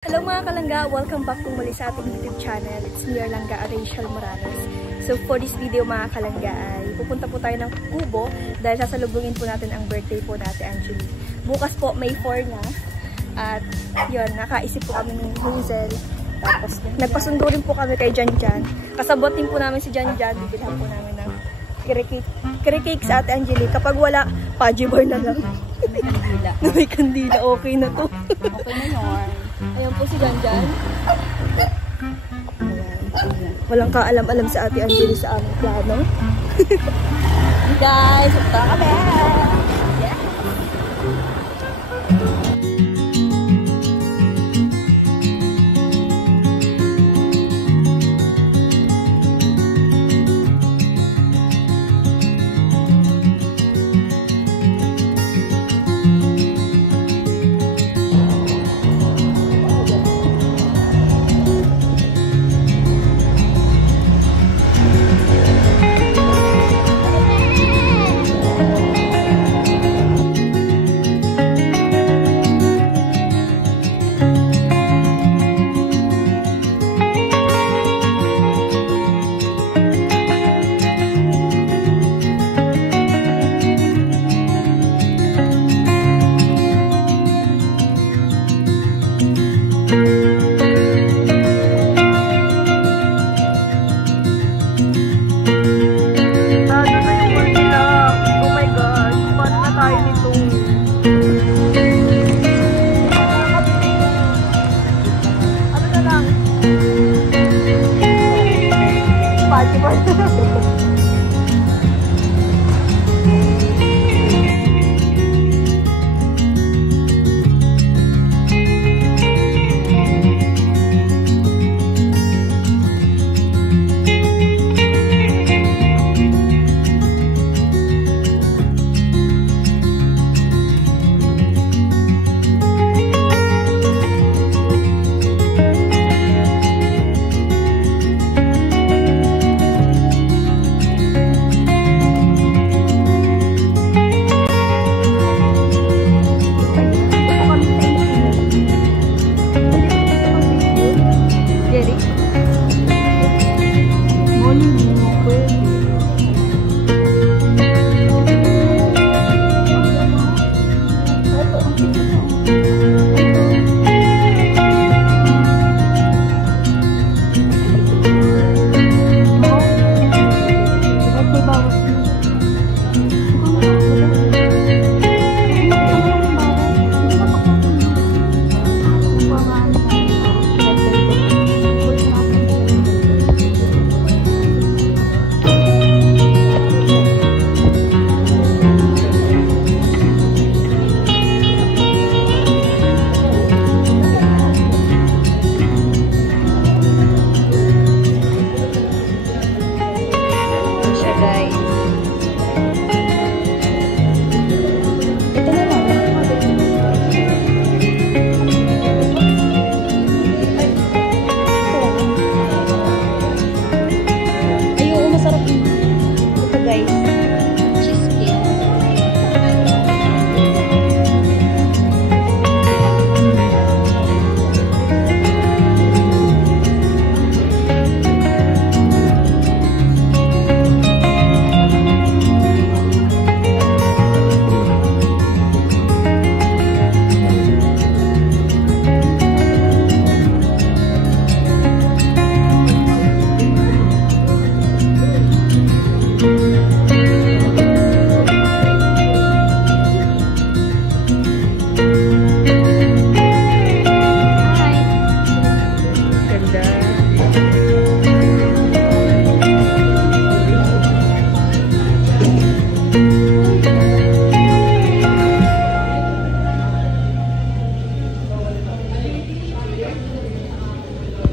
Hello mga kalangga! Welcome back po muli sa ating YouTube channel. It's me, Langga Rachel Morales. So for this video mga kalangga ay pupunta po tayo ng Kubo dahil sasalubungin po natin ang birthday po natin Angeli. Bukas po May 4 na at yun, nakaisip po kami ng Hazel. Tapos nagpasundo rin po kami kay Janjan. Kasabot din po namin si Janjan. Bibilhan po namin ng curry cake sa Ate Angeli. Kapag wala, Paji bar na lang. Kandila. Na may kandila, okay na to. Okay na yun. Ayan po si Janjan. Ayan. Walang kaalam-alam sa Ate Angeli sa aming plano. Guys, ito kami! Yeah.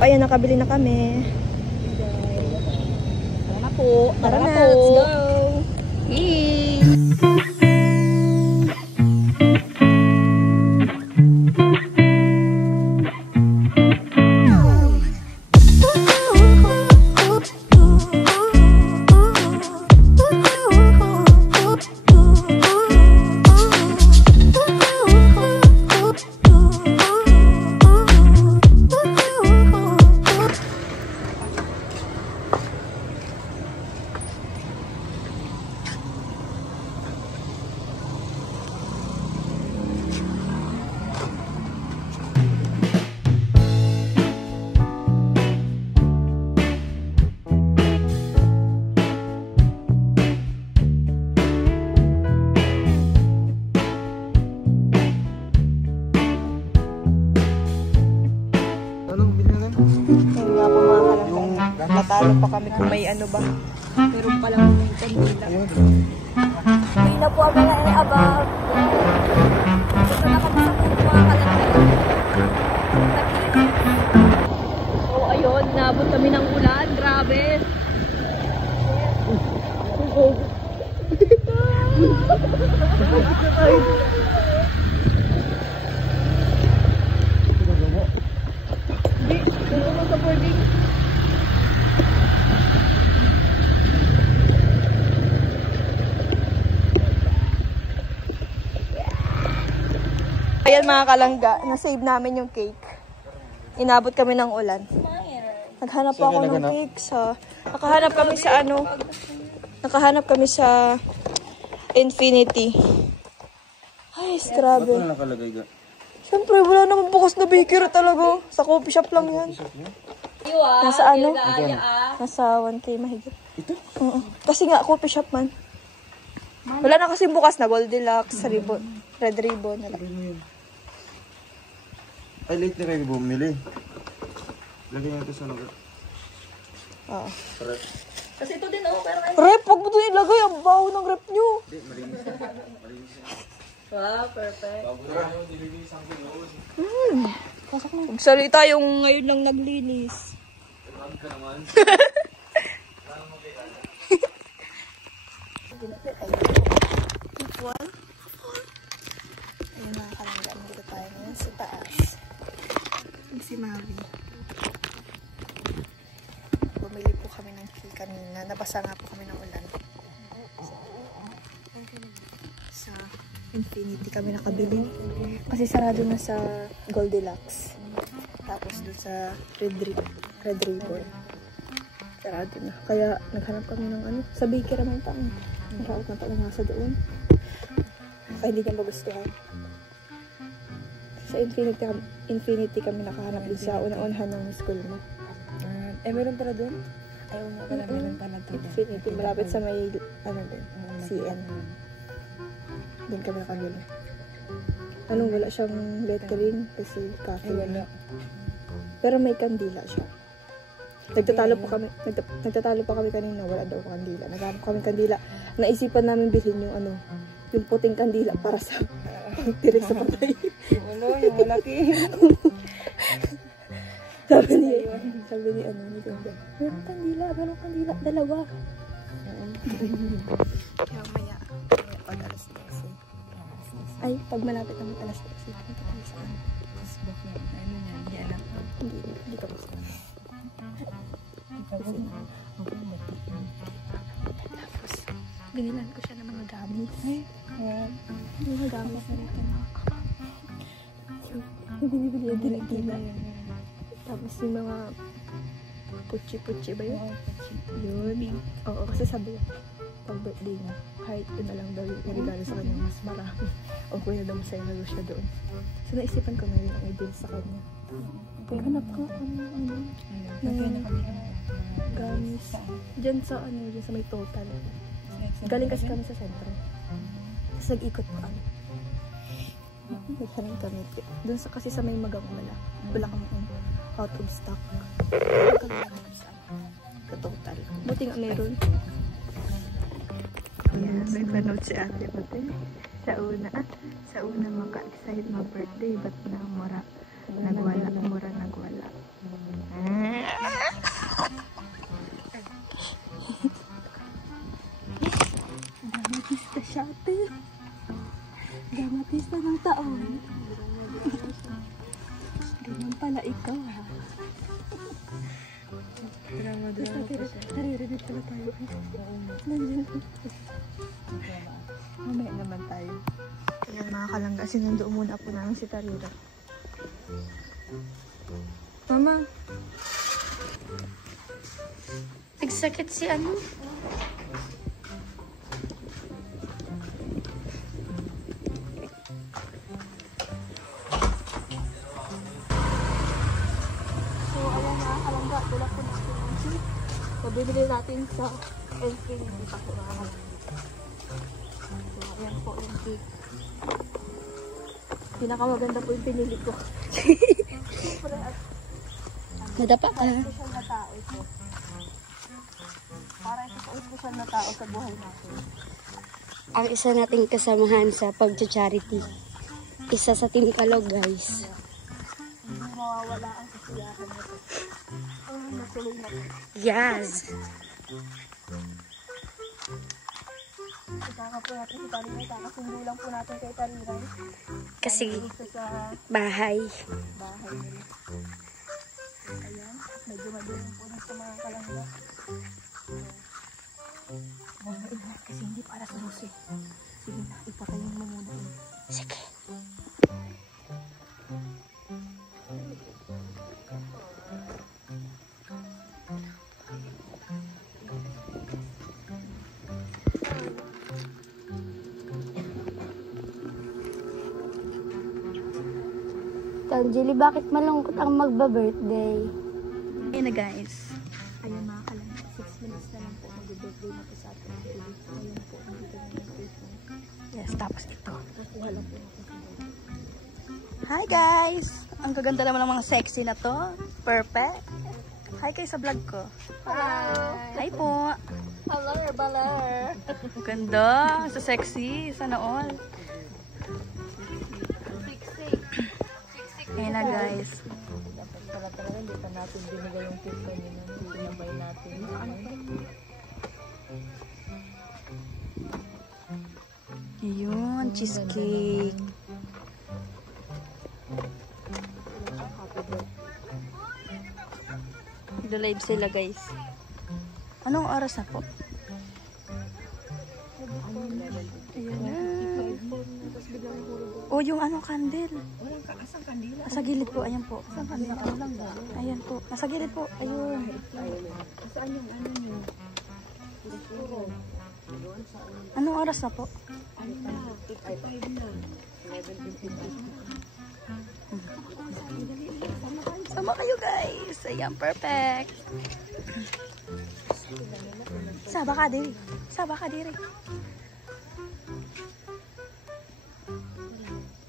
Ayan, nakabili na kami. Tara na po. Tara na, let's go! Yee! Ayun nga po mga kalangga. Natalo pa kami kung may ano ba. Meron pa lang yung kandila. Hindi na po kami na above. Ito na kami sa mga kalangga. So ayun, nabot kami ng ulan. Grabe. Ayan mga kalangga, na-save namin yung cake. Inabot kami ng ulan. Naghanap pa ako ng cake sa... Nakahanap kami sa Infinity. Ay, grabe. Ba't nakalagay ka? Siyempre, wala naman bukas na bakery talaga. Sa coffee shop lang yan. Nasa ano? Nasa 1K mahigit. Ito? Kasi nga, coffee shop man. Wala na kasi bukas na Goldilocks, ribbon, red ribbon. Ay, late na kayo bumili. Lagay nyo ito sa nagat. Oo. Kasi ito din ako, pero Rep, huwag mo ito ilagay. Ang baho ng rep nyo. Hindi, malinis. wow, perfect. Magsalita yung ngayon lang naglinis. Ka naman. Ayun mga kalangga, dito tayo ngayon sa taas. Si Mavi. Bumili po kami ng cake kanina. Nabasa nga po kami ng ulan. Sa Infinity kami nakabili. Kasi sarado na sa Goldilocks. Tapos doon sa Red Ribbon. Sarado na. Kaya naghanap kami ng ano. Sa bakery naman taon. Naraot na taon nga sa doon. Kaya hindi niya magustuhan. Sa Infinity kami nakahanap din sa unang-unahan ng school mo. Meron pala doon? Ayaw nga pala, meron pala doon. Infinity, malapit sa may, ano din, CN. Doon kami nakabili. Wala siyang lettering kasi cafe. Wala. Pero may kandila siya. Nagtatalo pa kami kanina, wala daw kandila. Naghanap kami kandila. Naisipan namin bilhin yung ano, yung puting kandila para sa pagtirik sa patay. Yung malaki. sabi ni ano, ni Ganda, meron kandila, dalawa. Kaya maya, pag alas 12. Ay, pag malapit naman alas 12, punta kami sa ano. Facebook na, ano yan, hindi anak ko. Hindi ka pa sa ano. Tapos, binilan ko siya ng mga gamit. Mga gamit na rin. Binibili yung dila-dila. Tapos yung mga puchi-puchi ba yun? Yun. Oo, kasi sabi pag birthday niya, kahit yun na lang daw yung regalo sa kanya, mas marami. O kuya daw masaya na daw siya doon. So naisipan ko na yun ang i-bill sa kanya. Paghanap ka ano. Gamis. Diyan sa may total. Galing kasi kami sa sentro. Tapos nag-ikot pa kami. Naghanap kami. Doon kasi sa may magamala. Wala kami out of stock. Sa total. Buti nga meron. Yeah, may panood si ate pati. Sa una maka-excite ma-birthday, ba't na nagwala. Dramatista siya ate. Dramatista ng taon. Ganyan pala ikaw ha. Drama pa siya. Naririnig pala tayo. Mamaya naman tayo. Kaya mga kalangga, sinundo muna po namin si Tarira. Mama. Nagsakit si ano? Bibili natin sa Infinity pa po mga so, ayan po yung cake. Pinakamaganda po yung pinili ko. Nadapa ka na. Espesyal na tao ito. Para ito sa espesyal na tao sa buhay natin. Ang isa nating kasamahan sa pag-charity. Isa sa Team Kalog, guys. Hindi mawawala ang kasiyahan nito. Natuloy na ito. Yes! Isama po natin si Taliray. Kakasundo lang po natin kay Taliray. Kasi Gusto sa bahay. bahay nila. Ayan. Medyo madilim po dito mga kalangga. Kasi hindi para sa Jose. Sige na, ipatayin mo muna. Sige. Tanjeli, bakit malungkot ang magba-birthday? Ayan na guys. Ayan mga kalangga. 6 minutes na lang po. Mag-birthday na po sa atin. Ayan po. Nandito na yung cake mo. Yes, tapos ito. Nakuha lang po natin. Hi guys! Ang gaganda naman ng mga sexy na to. Perfect. Hi kayo sa vlog ko. Hi! Hi po. Hello, baler! Ang ganda. Sa sexy. Sana all. Ayan na guys. Dapat talaga hindi pa natin binigay yung cake kanina. Pinabay natin. Ayun, cheesecake. Nagla-live sila guys. Anong oras na po? Ayan na. Oh, yung anong candle. Asang kandila? Nasa gilid po, ayan po. Asang kandila? Lang ba? Ayan po. Nasa gilid po. Ayun. Saan yung ano nyo? Anong oras na po? Ano na? 55 na. 11:55. Sama kayo guys. Ayan, perfect. Saba ka diri. Saba ka diri.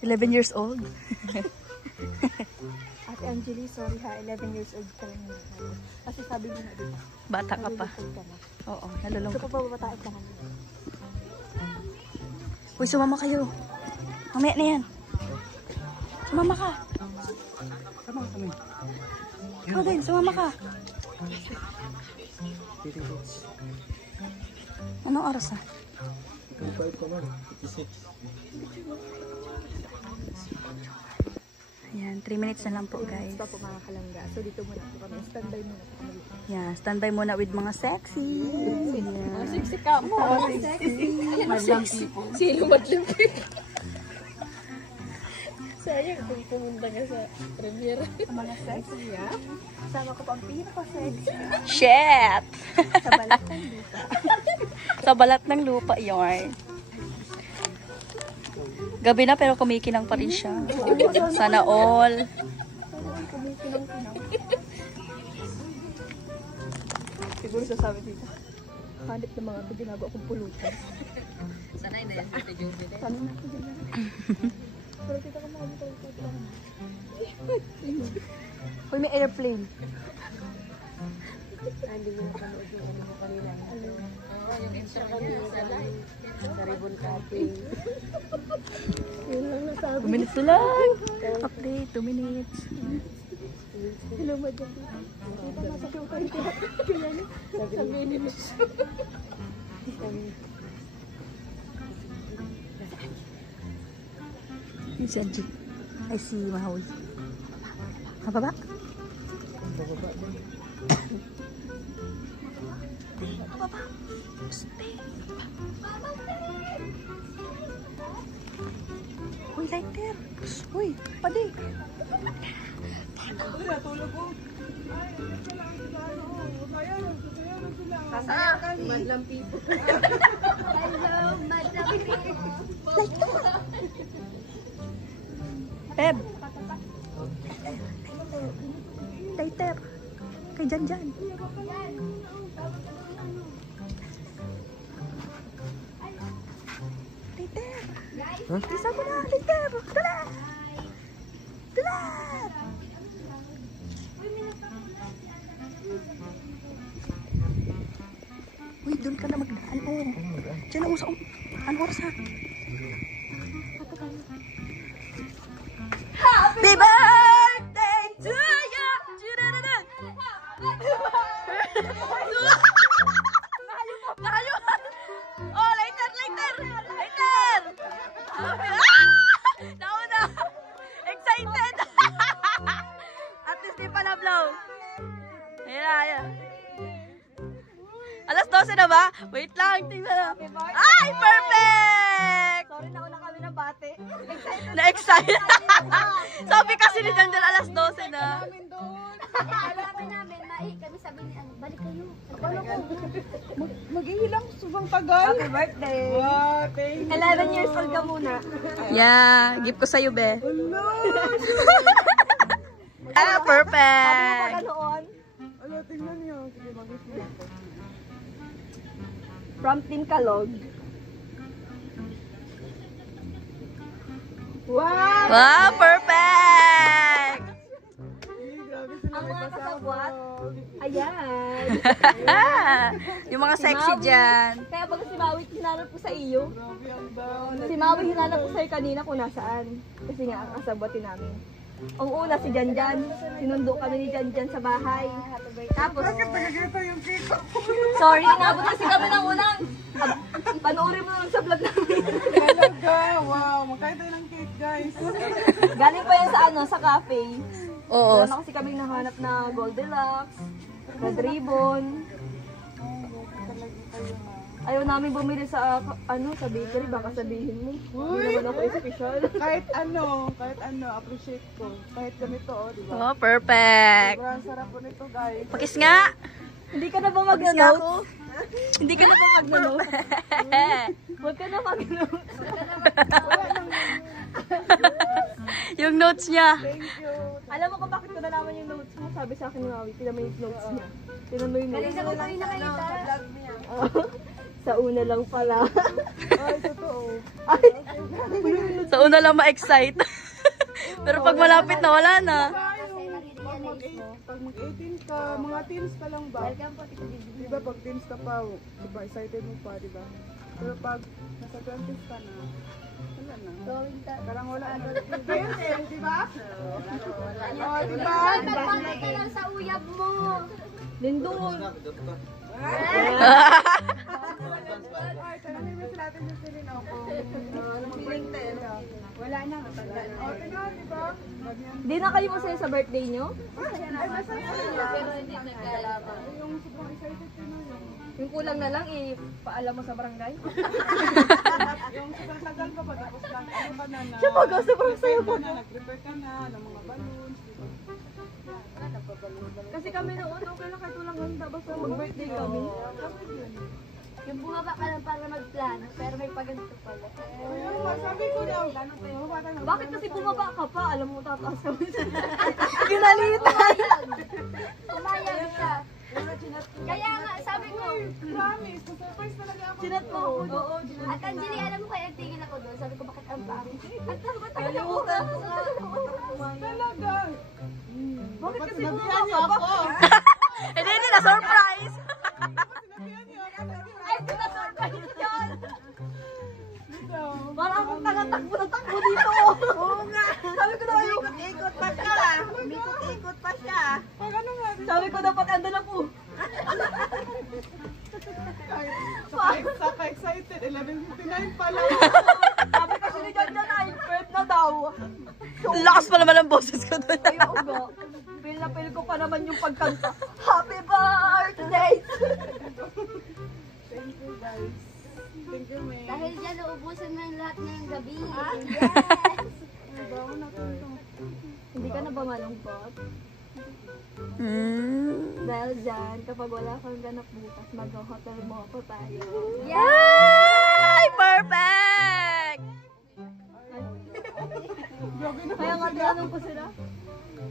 11 years old. Ate Angeli, sorry ha. 11 years old ka lang. Kasi sabi mo na dito. Bata ka pa. Nalulungkot ka na. Oo, So, nalulungkot. papabataan ka na. Uy, sumama kayo. Mamaya na yan. Sumama ka. Sama kami. Ikaw din, sumama ka. Anong oras na? 55 ka man. 56. Ayan, 3 minutes na lang po guys. Ito po mga kalangga. So, dito muna po kami. Standby muna po kami. Yeah, standby muna with mga sexy. Yeah. Sexy ka mo. Madlang people. Sino madlang people? Sayang kung pumunta ka sa premiere. Mga sexy, ha? Kasama ko pang pinaka-sexy. Shit! Sa balat ng lupa. Sa balat ng lupa, yarn. Gabi na pero kumikinang pa rin siya. Sana all. Siguro sasabi dito. Hanip ng mga ito ginagawa kong pulutan. Sanay na yan, Tito Jovi. Sana na ito ginagawa. Pero kita ka mga ito. Uy, may airplane. Hindi mo nakanood yung ano mo kanina. Yung intro kanina sa ribbon cutting. Yun lang nasabi. 2 minutes na lang. Update, 2 minutes. Hello, madam. Kita nasa show kayo. Kaya na, sa minutes. Si Angie. Ay, si Mahoy. Mababa? Mababa. Uy, lighter. Uy, padi. Madlang people. Peb. Lighter. Kay Jan. Lighter. Isa ko na, lighter. Dala. Dala. Doon ka na magdaan. Oo. Diyan ang usap. Ano oras ha? Happy birthday to you! Nakalimutan! Oh, later! Nauna! Excited! At least di pa na-blow. Ayan. Alas 12 na ba? Wait lang, tingnan na. Ay, perfect! Sorry, nauna kami ng bate. Na-excited. Sabi kasi ni Janjan alas 12 na. Kami namin, kami sabi ni ano, balik kayo. Maghihilang subang tagal. Happy birthday! Wow, thank you. 11 years old ka muna. Yeah, gift ko sa'yo, be. Ah, perfect! Noon, Ano, tingnan niyo. Sige, mag-gift mo ako. from Team Kalog. Wow! Wow, perfect! Grabe sila Ang may mga kasabwat. pasabog. Ayan! Yung mga sexy dyan. Kaya pag si Maui, hinanap ko sa iyo. Grabe ang down. Si Maui, hinanap ko sa'yo kanina kung nasaan. Kasi nga, ang kasabwatin namin. Ang una, si Janjan. Sinundo kami ni Janjan sa bahay. Tapos, Nagkita yung cake ko. sorry, inabot kasi kami ng unang. Panoorin mo lang sa vlog namin. Talaga. Wow, magkaya tayo ng cake, guys. Galing pa yan sa sa cafe. Oo. Meron na kasi kami nahanap na Goldilocks, Red Ribbon. Ayaw namin bumili sa sa bakery, baka sabihin mo. Hindi naman ako special. Kahit ano, appreciate ko. Kahit ganito, oh, di ba? Oh, perfect. Sobrang sarap po nito, guys. Pakis nga. Hindi ka na ba Pakis nga mag-note? ako. Hindi ka na ba mag-note? Huwag ka na mag-note. Yung notes niya. Thank you. Alam mo kung bakit ko nalaman yung notes mo? Sabi sa akin ni Maui, tinan mo yung notes niya. Tinan mo yung notes. Kanina ko pa rin nakita. Sa una lang pala. Ay, totoo. Sa una lang ma-excite. Pero pag malapit na, wala na. Pag mag-18 ka, mga teens ka lang ba? Diba pag teens ka pa, diba, excited mo pa, diba? Pero pag nasa 20s ka na, wala na. Parang wala na. Ganyan, diba? Oh, diba? Nagpapit ka lang sa uyab mo. Lindol. Ay, tanongin mo sila natin yung feeling ako. Feeling wala na, matanda na. Oh, tingnan, diba? Ganyan. Di na kayo masaya sa birthday nyo? Ay, masaya sila. Pero hindi naglalaba. Yung sobrang excited ko na yun. Yung kulang na lang, ipaalam mo sa barangay. Yung sobrang tagal ka pa, tapos lang, ano ka na na. Siya pag sobrang saya po. Nag-prepare ka na ng mga balloons, diba? Kasi kami noon, okay lang kahit walang handa, basta mag-birthday kami. Yung bumaba ka lang para magplano, pero may paganto pala. Sabi ko na, Bakit kasi bumaba ka pa? Alam mo, tataas kami sa... Ginalitan! Pumayag siya. Kaya nga, sabi ko, promise, surprise talaga ako. Sinat mo ako. Oo, at Anjali, alam mo kaya tingin ako doon. Sabi ko, bakit ang pangit? At tagal Ayaw ako. ko. Talaga. Bakit kasi bumaba ka pa? Hindi, na-surprise. Ay, sinasurprise yun! Parang akong taga-takbo na takbo dito. Oo nga. Sabi ko daw, ikot-ikot pa siya. Ikot-ikot pa siya. Pag ano nga, Sabi ko dapat ando na po. saka excited, 11:59 pa lang. Sabi kasi ni Janjan ay birth na daw. Lakas pa naman ang boses ko doon. Ayaw ko. Feel na feel ko pa naman yung pagkanta. Happy birthday! Thank you, guys. Thank you, May. Dahil dyan, naubusan na yung lahat ngayong gabi. Bago na ito. Hindi ka na ba malungkot? Dahil dyan, kapag wala kang ganap bukas, mag-hotel mo pa tayo. Ay, perfect! Kaya nga tinanong ko sila.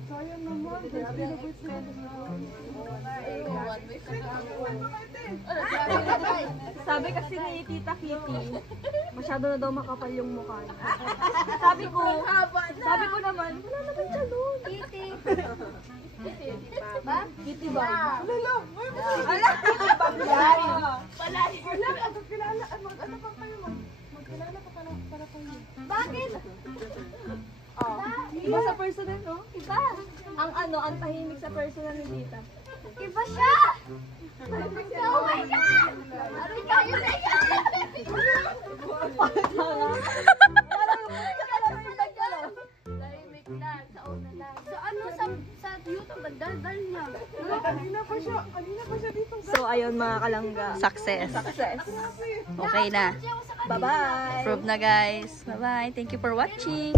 Sayang naman. Celebrate na Sabi kasi ni Tita Kitty, masyado na daw makapal yung mukha niya. Sabi ko naman, wala naman siya doon. Kitty. Ba? Kitty ba? Lalo. Ala, Kitty ba yan? Magkilala, mag-ano pa kayo, magkilala pa para kayo. Bakit? Iba sa personal, no? Iba. Ang tahimik sa personal ni Tita. Iba siya! Oh my God! Ano kayo na yan? Tahimik lang, sa una lang. Sa ano, sa YouTube, ang dal-dal niya. Kanina pa siya dito. So, ayun mga kalangga. Success. Success. Okay na. Bye-bye! Prove na guys. Bye-bye. Thank you for watching.